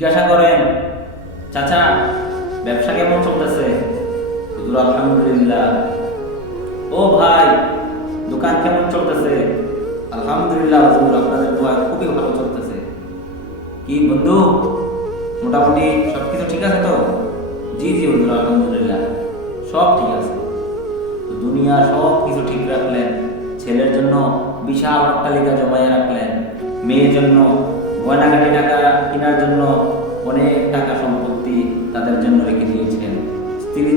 জিজ্ঞাসা করেন, চাচা, ব্যবসা কেমন চলতেছে? হুজুর, আলহামদুলিল্লাহ। ও ভাই, দোকান কেমন চলতেছে? আলহামদুলিল্লাহ হুজুর, আপনাদের দোয়া খুবই ভালো চলতেছে। কি বন্ধু, মোটামুটি সব কিছু ঠিক আছে তো? জি জি হুজুর, আলহামদুলিল্লাহ, সব ঠিক আছে। দুনিয়া সব কিছু ঠিক রাখলেন, ছেলের জন্য বিশাল অট্টালিকা জমাইয়া রাখলেন, মেয়ের জন্য গয়নাগাটি টাকা কেনার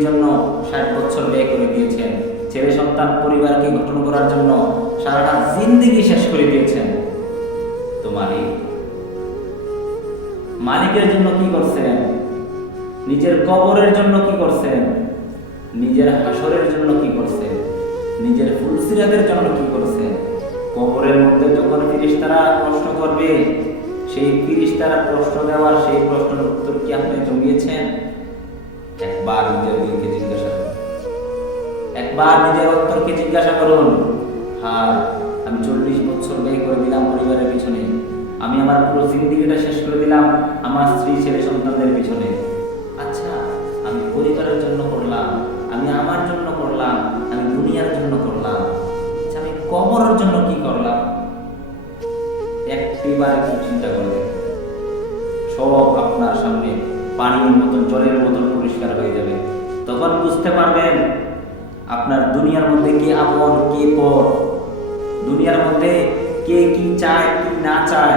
জন্য ষাট বছর ব্যয় করে দিয়েছেন। ছেলে সন্তান পরিবারকে গঠন করার জন্য সারাটা জিন্দিগি শেষ করে দিয়েছেন। তো মালিক মালিকের জন্য কি করছেন? নিজের কবরের জন্য কি করছেন? নিজের হাসরের জন্য কি করছেন? নিজের ফুলসিরাতের জন্য কি করছেন? কবরের মধ্যে যখন ফিরিস্তারা প্রশ্ন করবে, সেই ফিরিস্তারা প্রশ্ন দেওয়ার সেই প্রশ্নের উত্তর কি আপনি জমিয়েছেন? একবার নিজের দিকে জিজ্ঞাসা করুন। একবার নিজের অন্তরকে জিজ্ঞাসা করুন। হ্যাঁ আমি চল্লিশ বছর ব্যয় করে দিলাম পরিবারের পিছনে। আমি আমার পুরো জিন্দিগিটা শেষ করে দিলাম আমার স্ত্রী, ছেলে, সন্তানদের পিছনে। আচ্ছা আমি পরিবারের জন্য করলাম, আমি আমার জন্য করলাম, আমি দুনিয়ার জন্য করলাম। আচ্ছা আমি কবরের জন্য কি করলাম? একটিবার একটু চিন্তা করে দেখুন। সব আপনার সামনে পানির মতন, জলের মতন পরিষ্কার হয়ে যাবে। তখন বুঝতে পারবেন আপনার দুনিয়ার মধ্যে কে আপন, কে পর। দুনিয়ার মধ্যে কে কি চায়, কি না চায়।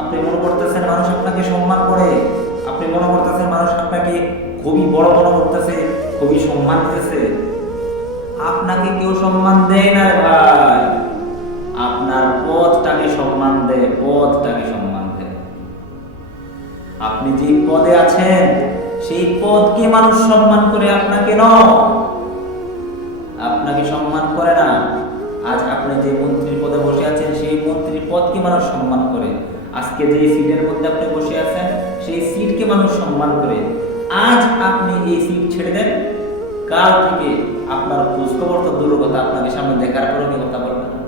আপনি মনে করতেছেন মানুষ আপনাকে সম্মান করে। আপনি মনে করতেছেন মানুষ আপনাকে খুবই বড় মনে করতেছে, খুবই সম্মান দিতেছে। আপনাকে কেউ সম্মান দেয় না ভাই। আপনার পথটাকে সম্মান দেয়, পথটাকে সম্মান আপনি যে পদে আছেন, সেই পদকে মানুষ সম্মান করে আপনাকে নয়। আপনাকে সম্মান করে না। আজ আপনি যে মন্ত্রীর পদে বসে আছেন, সেই মন্ত্রীর পদকে মানুষ সম্মান করে। আজকে যে সিটের মধ্যে আপনি বসে আছেন, সেই সিটকে মানুষ সম্মান করে। আজ আপনি এই সিট ছেড়ে দেন। কাল থেকে আপনার খোঁজখবর তো দূর কথা, আপনাকে সামনে দেখার পরে কথা বলবে না।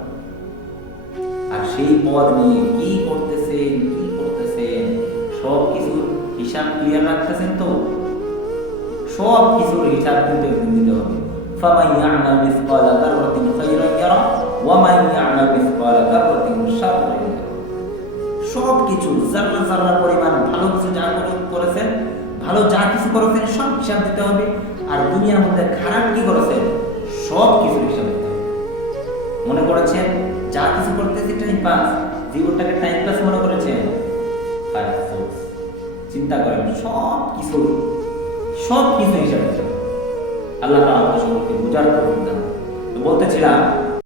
আর সেই পদ নিয়ে কি করতেছেন সব কিছুর হিসাব কিন্তু একদিন দিতে হবে فمن يعمل مثقال ذرة خيرا يره ومن يعمل مثقال ذرة شرا يره সব কিছু জাররা জাররা পরিমাণ ভালো কিছু যা করে- করেছেন ভালো যা কিছু করেছেন সব হিসাব দিতে হবে আর দুনিয়ার মধ্যে খারাপ কি করেছেন সব কিছু হিসাব দিতে হবে মনে করেছেন যা কিছু করতেছি টাইম পাস জীবনটাকে টাইম পাস মনে করেছেন আর আফসোস। চিন্তা করেন সব কিছু সব কিছু হিসাবে আল্লাহ তাআলা আমাদের সম্পর্কে বুঝার করুন। বলতেছিলাম